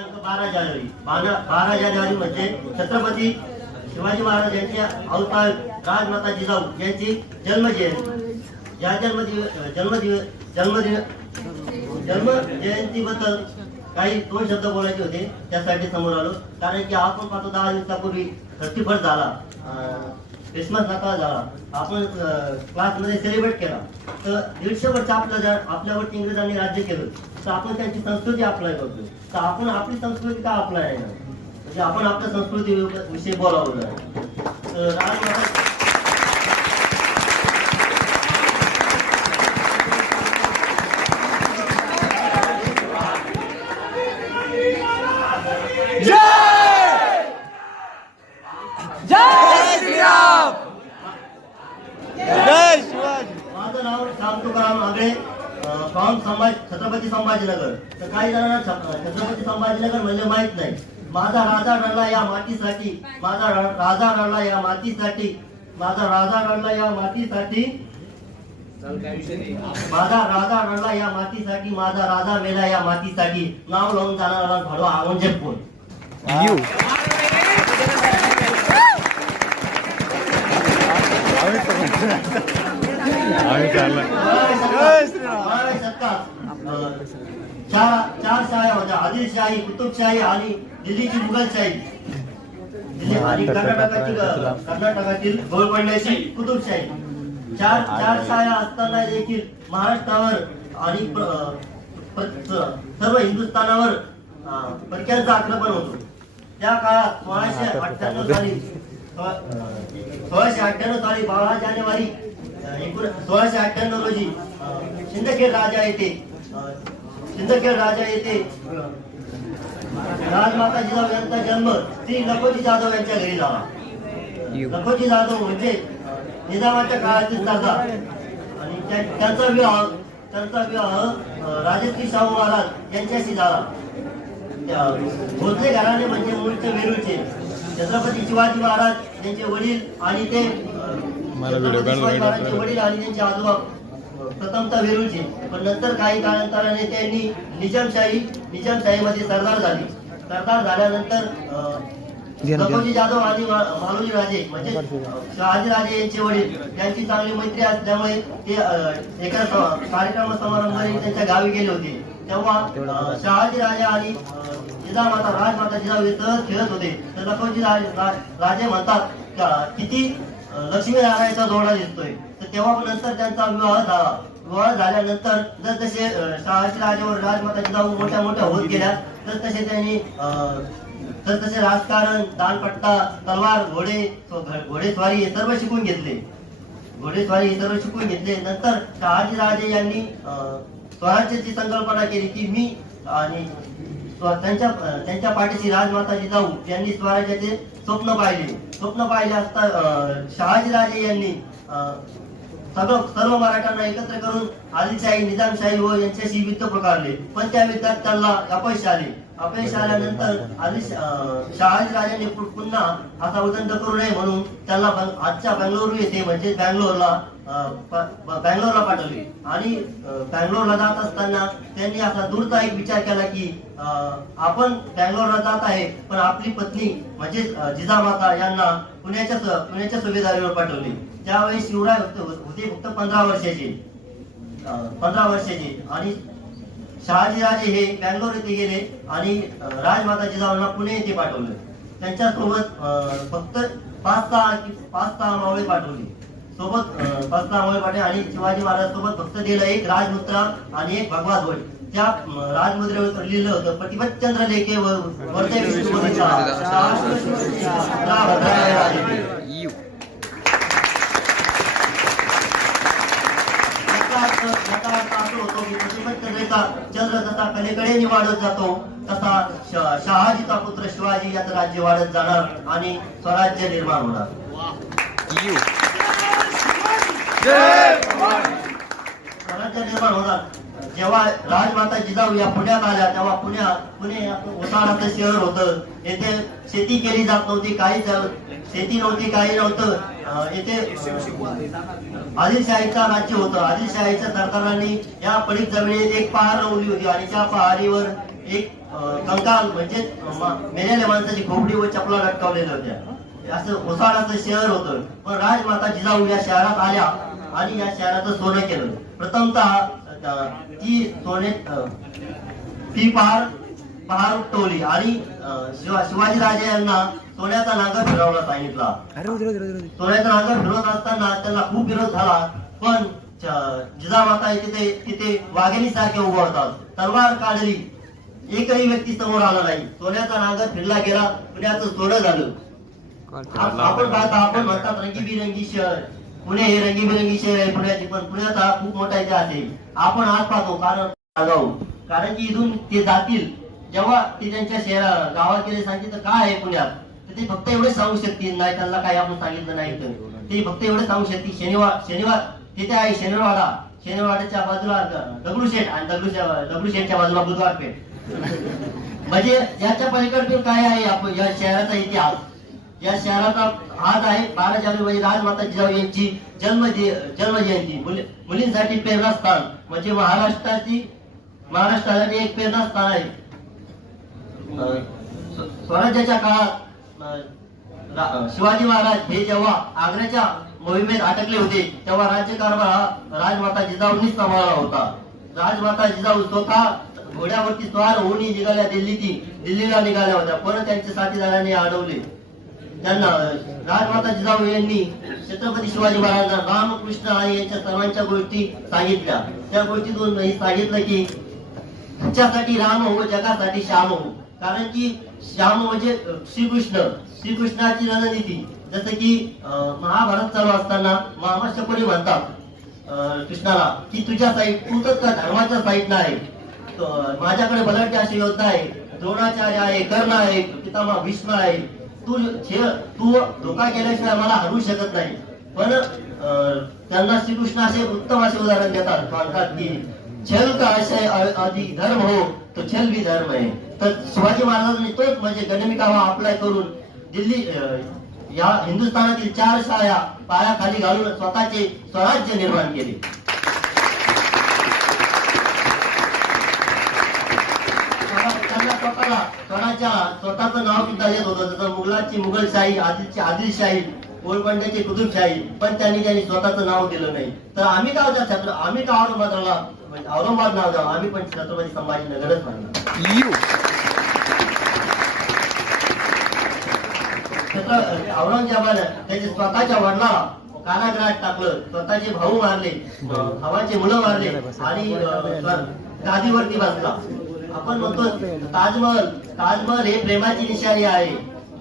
दिनांक 12 जानेवारी म्हणजे छत्रपती शिवाजी महाराज यांचे अवतार राजमाता जिजाऊ यांची जन्मजयंती। या जन्मजयंतीबद्दल काही 2 शब्द बोलायचे होते, त्यासाठी समोर आलो। कारण की आपण पाहतो 10 दिवसापूर्वी 31 झाला, क्रिसमस नाताळ झाला, आपण क्लासमध्ये सेलिब्रेट केला। तर 150 वर्ष आपल्यावर इंग्रजांनी राज्य केलं, तर आपण त्यांची संस्कृती अप्लाय करतो, तर आपण आपली संस्कृती का अप्लाय आहे, म्हणजे आपण आपल्या संस्कृती विषयी बोलावं आहे। तर माझं नाव श्याम तुकाराम आगळे, फ्रॉम छत्रपती संभाजीनगर। तर काही जणांना छत्रपती संभाजीनगर म्हणजे माहित नाही। माझा राजा रडला या मातीसाठी, माझा राजा रडला या मातीसाठी, माझा राजा रडला या मातीसाठी, माझा राजा रडला या मातीसाठी, माझा राजा मेला या मातीसाठी, नाव लावून जाणारा घडवा म्हणजे कोण? चार शाह्या होत्या, आदिलशाही, कुतुबशाही आणि दिल्लीची मुघलशाही, आणि कर्नाटकातील गोलकोंड्याची कुतुबशाही। चार शाह्या असताना देखील महाराष्ट्रावर आणि सर्व हिंदुस्थानावर परक्यांचं आक्रमण होतं। त्या काळात 1698 साली 12 जानेवारी 1698 रोजी सिंदखेड राजा येथे राजमाता जिजाऊ यांचा जन्म श्री लखोजी जाधव यांच्या घरी झाला। लखोजी जाधव म्हणजे निजामाच्या काळातील सरदार, आणि त्यांचा विवाह राजश्री शाहू महाराज यांच्याशी झाला। भोसले घराणे म्हणजे मूळचे वेरूळचे छत्रपती शिवाजी महाराज यांचे वडील आणि ते वडील आणि त्यांचे आजोबा प्रथमतः वेरूळचे, पण नंतर काही कालांतराने त्यांनी निजामशाहीमध्ये सरदार झाली। सरदार झाल्यानंतर लखोजी जाधव आणि मालोजी राजे म्हणजे शहाजी राजे यांचे वडील यांची चांगली मैत्री असल्यामुळे ते एका कार्यक्रम समारंभाने त्यांच्या गावी गेले होते। तेव्हा शहाजी राजे आणि जिजामाता राजमाता जिजाऊ इथं खेळत होते, तर लखोजी राजे म्हणतात किती लक्ष्मीनारायणचा जोडा दिसतोय। तर तेव्हा नंतर त्यांचा विवाह झाला। विवाह झाल्यानंतर जसजसे शहाजी राजे व राजमाता जिजाऊ मोठ्या होत गेल्या, तसे त्यांनी तसे राजकारण, दानपट्टा, तलवार, घोडेस्वारी हे सर्व शिकून घेतले। नंतर शहाजी राजे यांनी स्वराज्याची संकल्पना केली की मी आणि त्यांच्या पाठीशी राजमाता जिजाऊ यांनी स्वराज्याचे स्वप्न पाहिले असता शहाजी राजे यांनी सर्व मराठ्यांना एकत्र करून आदिलशाही, निजामशाही व यांच्याशी युद्ध पुकारले, पण त्या युद्धात त्यांना अपयश आल्यानंतर शहाजी राजांनी पुन्हा असा उदंड करू नये म्हणून त्याला आजच्या बेंगळुरू येथे म्हणजे बँगलोरला पाठवले। आणि बँगलोरला जात असताना त्यांनी असा दूरचा एक विचार केला की आपण बँगलोरला जात आहे, पण आपली पत्नी म्हणजे जिजामाता यांना पुण्याच्या सुभेदारीवर पाठवले। त्यावेळी शिवराय होते फक्त 15 वर्षाचे आणि शहाजी राजे हे बँगलोर येथे गेले आणि राजमाता जिजाऊंना पुणे येथे पाठवलं। त्यांच्यासोबत फक्त 5-6 मावळे पाठवले आणि शिवाजी महाराज सोबत फक्त दिलं एक राजमुद्रा आणि एक भगवा ध्वज। त्या राजमुद्रेवर लिहिलं होतं प्रतिपतचंद्र लेखे वरदे विष्णू चंद्र जसा कलेकडे निवाढत जातो, तसा शहाजीचा पुत्र शिवाजी याचं राज्य वाढत जाणार आणि स्वराज्य निर्माण होणार। स्वराज्य निर्माण होणार। जेव्हा राजमाता जिजाऊ या पुण्यात आल्या तेव्हा पुणे उसाळाचं शहर होतं। येथे शेती केली जात नव्हती, शेती नव्हती, काही नव्हतं। येथे आदिलशाहीचा राज्य होतं। आदिलशाहीच्या सरदारांनी या पडीक जमिनीत एक पहार रोवली होती आणि त्या पहारीवर एक कंकाल म्हणजे मेलेल्या माणसाची खोपडी व चपला लटकावलेल्या होत्या. असं ओसाडाचं शहर होतं. पण राजमाता जिजाऊ या शहरात आल्या आणि या शहराचं सोनं केलं. प्रथमतः ती सोने ती पहार उठवली आणि शिवाजीराजे यांना सोन्याचा नांगर फिरवला सांगितला. सोन्याचा नांगर फिरवत असताना त्यांना खूप विरोध झाला. पण जिजामाता तिथे वाघिणी सारखे उभा होतात. तलवार काढली, एकही व्यक्ती समोर आला नाही. सोन्याचा नांगर फिरला गेला, पुण्याचं सोनं झालं. आपण म्हणतात रंगीबिरंगी शहर, पुणे हे रंगीबिरंगी शहर आहे पुण्याची. पण पुण्याचा हा खूप मोठा इतिहास आहे. आपण आज पाहतो कारण की इथून ते जातील, जेव्हा ते त्यांच्या गावात गेले सांगितलं काय आहे पुण्यात, तर ते फक्त एवढे सांगू शकतील. नाही त्यांना काही आपण सांगितलं नाही तर ते फक्त एवढे सांगू शकतील शनिवार तिथे आहे शनिवारवाड्याच्या बाजूला दगडूशेठ आणि दगडूशेठच्या बाजूला बुधवारपेठ. म्हणजे याच्या पलीकडे काय आहे आपण या शहराचा इतिहास. या शहराचा आज आहे 12 जानेवारी राजमाता जिजाऊ यांची जन्मजयंती. मुलींसाठी प्रेरणास्थान म्हणजे महाराष्ट्रासाठी एक प्रेरणास्थान आहे. स्वराज्याच्या काळात शिवाजी महाराज हे जेव्हा आग्र्याच्या मोहिमेत अटकले होते तेव्हा राज्यकारभार हा राजमाता जिजाऊंनीच सांभाळला होता. राजमाता जिजाऊ स्वतः घोड्यावरती स्वार होऊन निघाल्या दिल्लीला निघाल्या होत्या. पण त्यांच्या साथीदारांनी अडवले त्यांना. राजमाता जिजाऊ यांनी छत्रपती शिवाजी महाराजांना रामकृष्ण आणि यांच्या सर्वांच्या गोष्टी सांगितल्या. त्या गोष्टीतून सांगितलं की तुमच्यासाठी राम हो, जगासाठी श्याम हो. कारण की श्याम म्हणजे श्रीकृष्णाची रणनीती. जसं की महाभारत चालू असताना महामस्तकोनी म्हणतात कृष्णाला की तुझ्या साईड तू तर त्या धर्माच्या साईडला आहे. माझ्याकडे बलाढ्य असे योद्धा आहे, द्रोणाचार्य आहे, कर्ण आहे, पितामह भीष्म आहे. तू धोका केल्याशिवाय मला हरवू शकत नाही. पण त्यांना श्रीकृष्ण असे उत्तम असे उदाहरण देतात. म्हणतात की छल का आशय अधिक धर्म हो तो छल भी धर्म आहे. तर शिवाजी महाराजांनी तोच म्हणजे गणमिकावा अप्लाय करून दिल्ली या हिंदुस्थानातील 4 शाळा पायाखाली घालून स्वतःचे स्वराज्य निर्माण केले. स्वतःचं नाव सुद्धा येत होतं. जसं मुघलाची मुघलशाही, आदिलशाही, गोलकोंड्याची कुतुबशाही. पण त्यांनी स्वतःचं नाव दिलं नाही. तर आम्ही का औरंगाबाद नाव द्यावं. आम्ही पण छत्रपती संभाजीनगरच म्हणणार. औरंगजेबाने त्याच्या स्वतःच्या वडिलाला कारागृहात टाकलं, स्वतःचे भाऊ मारले, भावाचे मुलं मारले आणि गादीवरती बसला. आपण म्हणतो ताजमहल हे प्रेमाची निशाणी आहे.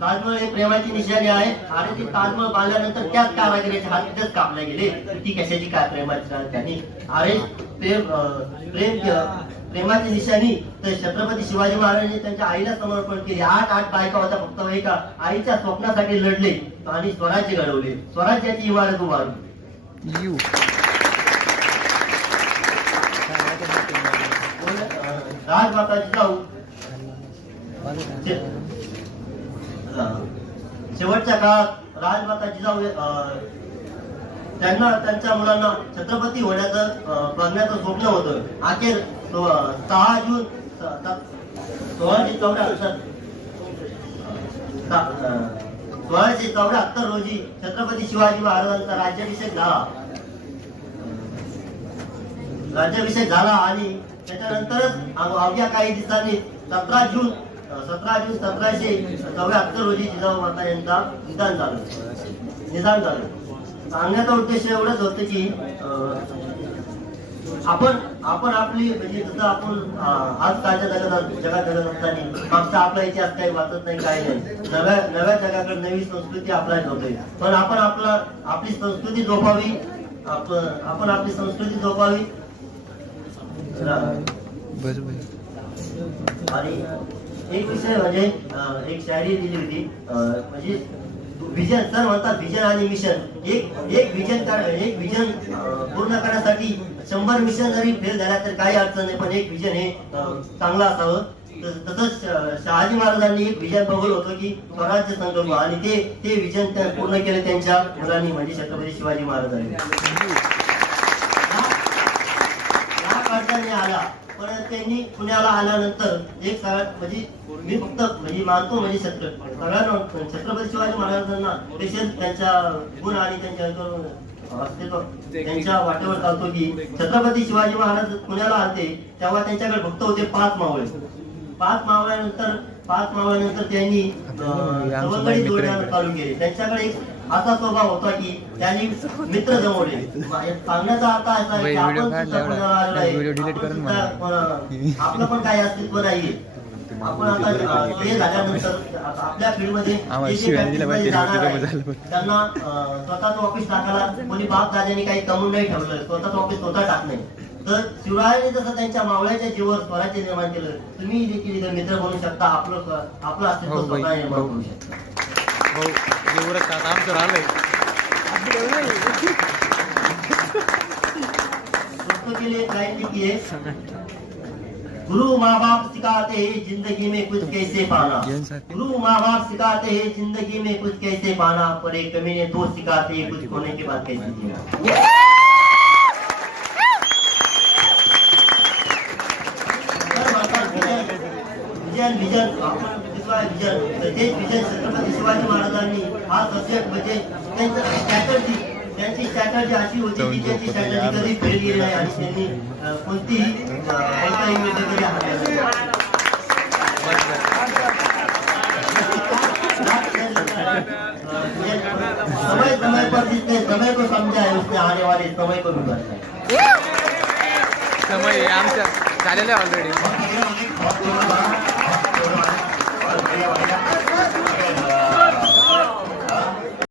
ताजमहल हे प्रेमाची निशाणी आहे. आणि ती ताजमहल बांधल्यानंतर त्याच कारागिरीचे हात तिथेच कापले गेले. ती कशाची काय प्रेमाची त्यांनी अरे प्रेमाची निशाणी. तर छत्रपती शिवाजी महाराजांनी त्यांच्या आईला समर्पण केले. 8 बायका होत्या फक्त एका आईच्या स्वप्नासाठी लढले आणि स्वराज्य घडवले. स्वराज्याची इमारत उभारली. राजमाता जिजाऊ शेवटच्या काळात राजमाता जिजाऊ त्यांना त्यांच्या मुलांना छत्रपती होण्याचं बघण्याचं स्वप्न होतं. अखेर 6 जून 1674 रोजी छत्रपती शिवाजी महाराजांचा राज्याभिषेक झाला आणि त्याच्यानंतरच अवघ्या काही दिवसांनी 17 जून 1774 रोजी जिजाऊ माता यांचा निधन झालं. सांगण्याचा उद्देश एवढंच होतं की आपण आपली म्हणजे जसं आपण आजकालच्या जगात जगत असताना मागचा आपला इतिहास काही वाचत नाही, काही नाही. नव्या जगाकडे नवी संस्कृती अप्लाय होते. पण आपण आपली संस्कृती जोपावी. आपण आपली संस्कृती जोपावी. आणि एक विषय म्हणजे एक शायरी दिली होती म्हणजे विजन. सर म्हणतात विजन आणि मिशन. एक विजन पूर्ण करण्यासाठी 100 मिशन जरी फेल झाल्या तर काही अडचण नाही. पण एक विजन हे चांगलं असावं. तसंच शहाजी महाराजांनी एक विजन बघवलं होतं की स्वराज्य संकल्प. आणि ते विजन पूर्ण केले त्यांच्या मुलांनी म्हणजे छत्रपती शिवाजी महाराजांनी. या अडचणी आला पण त्यांनी पुण्याला आल्यानंतर एक सगळ्यात म्हणजे मी फक्त म्हणजे मानतो म्हणजे सगळ्यांना छत्रपती शिवाजी महाराजांना स्पेशल त्यांच्या गुण आणि त्यांच्या अस्तित्व त्यांच्या वाटेवर चालतो की छत्रपती शिवाजी महाराज पुण्याला आले तेव्हा त्यांच्याकडे फक्त होते 5 मावळे. 5 मावळ्यानंतर त्यांनी सवंगडी जोडण्याला चालू केले. त्यांच्याकडे एक असा स्वभाव होता की त्यांनी मित्र जमवले. सांगण्याचा अर्थ असा आहे की आपण सुद्धा पुण्याला आलेलो आहे, आपलं पण काही अस्तित्व नाहीये. आपण आता हे झाल्यानंतर आपल्या फील्डमध्ये त्यांना स्वतःच ऑफिस टाकायला कोणी बाप दादांनी काही कमवून नाही ठेवलं, स्वतःच ऑफिस स्वतः टाकणे. तर शिवरायांनी जसं त्यांच्या मावळ्याच्या जीवावर स्वराज्य निर्माण केलं, तुम्ही देखील इथं मित्र बनू शकता, आपलं अस्तित्व स्वतः निर्माण करू शकता. के लिए लाइन लिखी है, गुरु माँ बाप सिखाते हैं जिंदगी में कुछ कैसे पाना, गुरु माँ बाप सिखाते हैं जिंदगी में कुछ कैसे पाना, पर एक कमीने दोस्त सिखाते हैं कुछ होने के बाद कैसे जीना. विजन छत्रपती शिवाजी महाराजांनी हा सब्जेक्ट म्हणजे त्यांची स्ट्रॅटर्जी अशी होती की त्यांची स्ट्रॅटर्जी कधी फेल गेली नाही आणि त्यांनी कोणताही युद्ध कधी हारले समय पर जिसने समय को समझा है उसने आने वाले समय को भी बदला है. समय आमच्या झालेलं ऑलरेडी.